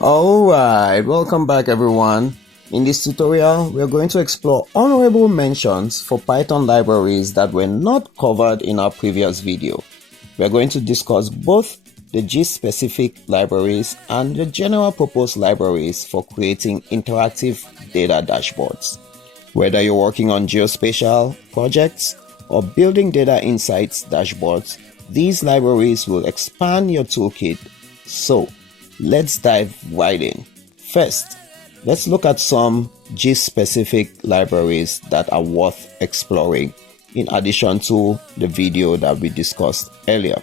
Alright, welcome back everyone. In this tutorial, we are going to explore honorable mentions for Python libraries that were not covered in our previous video. We are going to discuss both the GIS-specific libraries and the general purpose libraries for creating interactive data dashboards. Whether you're working on geospatial projects or building data insights dashboards, these libraries will expand your toolkit. So, let's dive right in. First, let's look at some GIS-specific libraries that are worth exploring in addition to the video that we discussed earlier.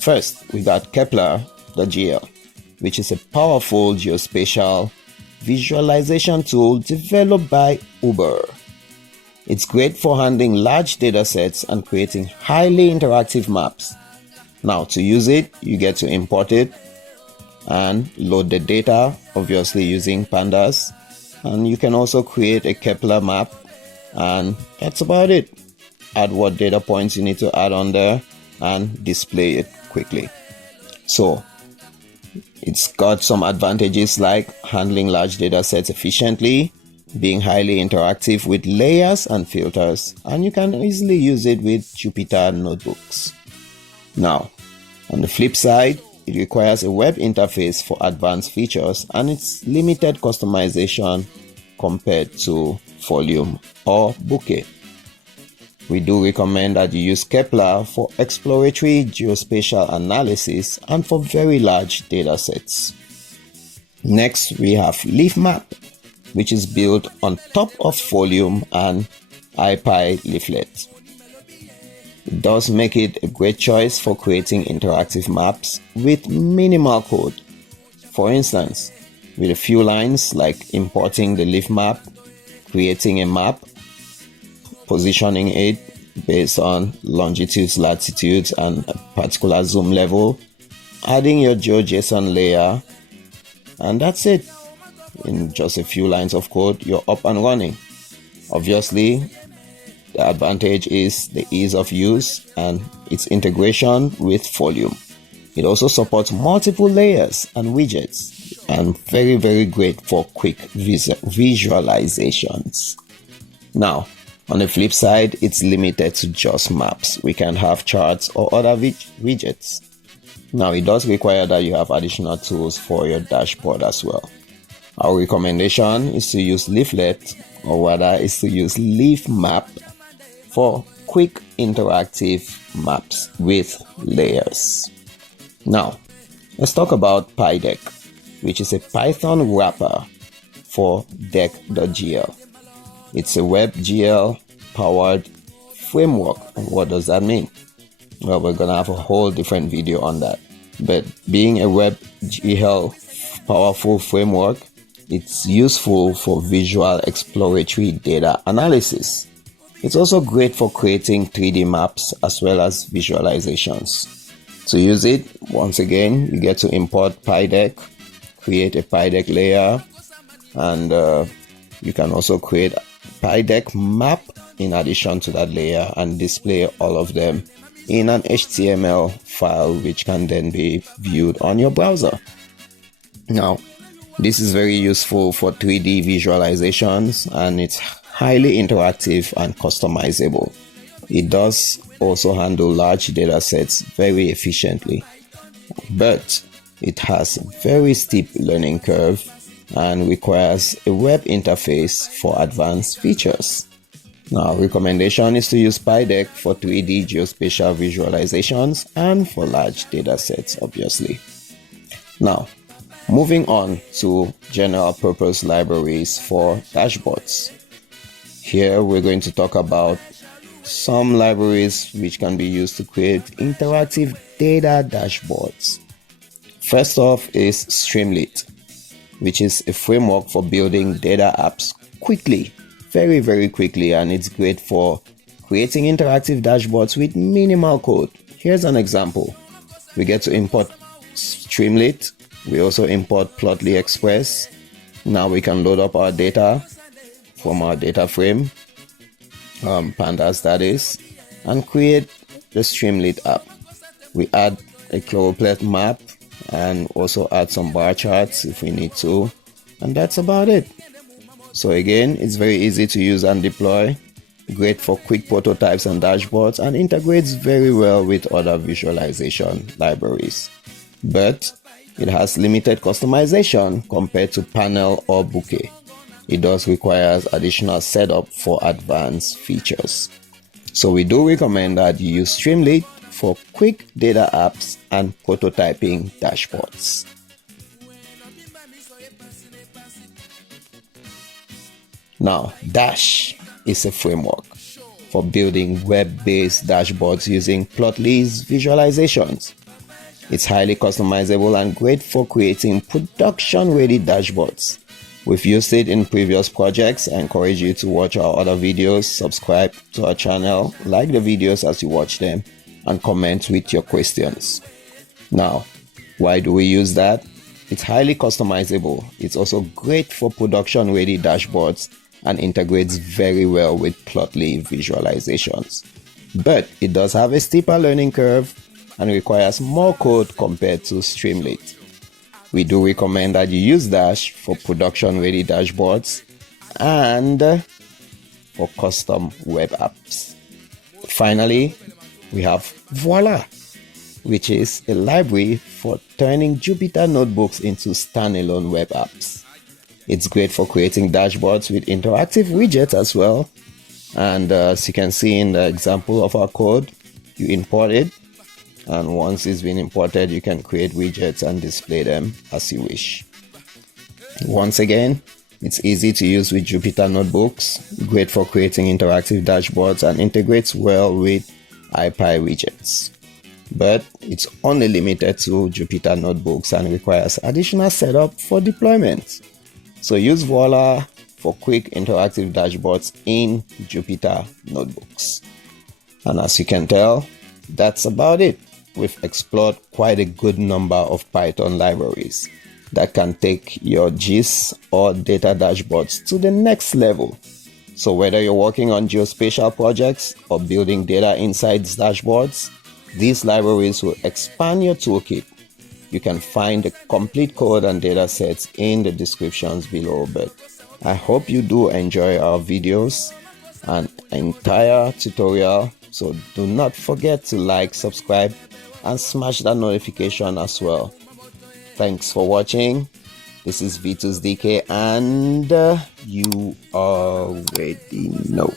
First, we got Kepler.GL, which is a powerful geospatial visualization tool developed by Uber. It's great for handling large datasets and creating highly interactive maps. Now, to use it, you get to import it and load the data, obviously using pandas, and you can also create a Kepler map, and that's about it. Add what data points you need to add on there and display it quickly. So it's got some advantages like handling large data sets efficiently, being highly interactive with layers and filters, and you can easily use it with Jupyter notebooks. Now, on the flip side, it requires a web interface for advanced features and it's limited customization compared to Volume or Bouquet. We do recommend that you use Kepler for exploratory geospatial analysis and for very large data sets. Next, we have Leafmap, which is built on top of Volume and Leaflet. It does make it a great choice for creating interactive maps with minimal code. For instance, with a few lines like importing the leaf map, creating a map, positioning it based on longitudes, latitudes, and a particular zoom level, adding your GeoJSON layer, and that's it. In just a few lines of code, you're up and running. Obviously, the advantage is the ease of use and its integration with Volume. It also supports multiple layers and widgets and very great for quick visualizations. Now, on the flip side, it's limited to just maps. We can have charts or other widgets. Now, it does require that you have additional tools for your dashboard as well. Our recommendation is to use Leaflet, or rather is to use Leafmap for quick interactive maps with layers. Now, let's talk about PyDeck, which is a Python wrapper for Deck.gl. It's a WebGL powered framework. What does that mean? Well, we're gonna have a whole different video on that. But being a WebGL powerful framework, it's useful for visual exploratory data analysis. It's also great for creating 3D maps as well as visualizations. To use it, once again, you get to import PyDeck, create a PyDeck layer, and you can also create a PyDeck map in addition to that layer and display all of them in an HTML file which can then be viewed on your browser. Now, this is very useful for 3D visualizations and it's highly interactive and customizable. It does also handle large data sets very efficiently, but it has a very steep learning curve and requires a web interface for advanced features. Now, recommendation is to use PyDeck for 3D geospatial visualizations and for large data sets, obviously. Now, moving on to general purpose libraries for dashboards. Here we're going to talk about some libraries which can be used to create interactive data dashboards. First off is Streamlit, which is a framework for building data apps quickly, very quickly, and it's great for creating interactive dashboards with minimal code. Here's an example. We get to import Streamlit. We also import Plotly Express. Now we can load up our data from our data frame, pandas that is, and create the Streamlit app. We add a choropleth map and also add some bar charts if we need to, and that's about it. So again, it's very easy to use and deploy, great for quick prototypes and dashboards, and integrates very well with other visualization libraries. But it has limited customization compared to Panel or Bouquet. It does require additional setup for advanced features. So we do recommend that you use Streamlit for quick data apps and prototyping dashboards. Now, Dash is a framework for building web-based dashboards using Plotly's visualizations. It's highly customizable and great for creating production-ready dashboards. We've used it in previous projects. I encourage you to watch our other videos, subscribe to our channel, like the videos as you watch them, and comment with your questions. Now, why do we use that? It's highly customizable. It's also great for production-ready dashboards and integrates very well with Plotly visualizations. But it does have a steeper learning curve and requires more code compared to Streamlit. We do recommend that you use Dash for production-ready dashboards and for custom web apps. Finally, we have Voila, which is a library for turning Jupyter notebooks into standalone web apps. It's great for creating dashboards with interactive widgets as well. And as you can see in the example of our code, you import it. And once it's been imported, you can create widgets and display them as you wish. Once again, it's easy to use with Jupyter notebooks, great for creating interactive dashboards, and integrates well with IPy widgets. But it's only limited to Jupyter notebooks and requires additional setup for deployment. So use Voila for quick interactive dashboards in Jupyter notebooks. And as you can tell, that's about it. We've explored quite a good number of Python libraries that can take your GIS or data dashboards to the next level. So whether you're working on geospatial projects or building data insights dashboards, these libraries will expand your toolkit. You can find the complete code and data sets in the descriptions below. But I hope you do enjoy our videos and entire tutorial. So do not forget to like, subscribe, and smash that notification as well. Thanks for watching. This is Vitusdk, and you already know.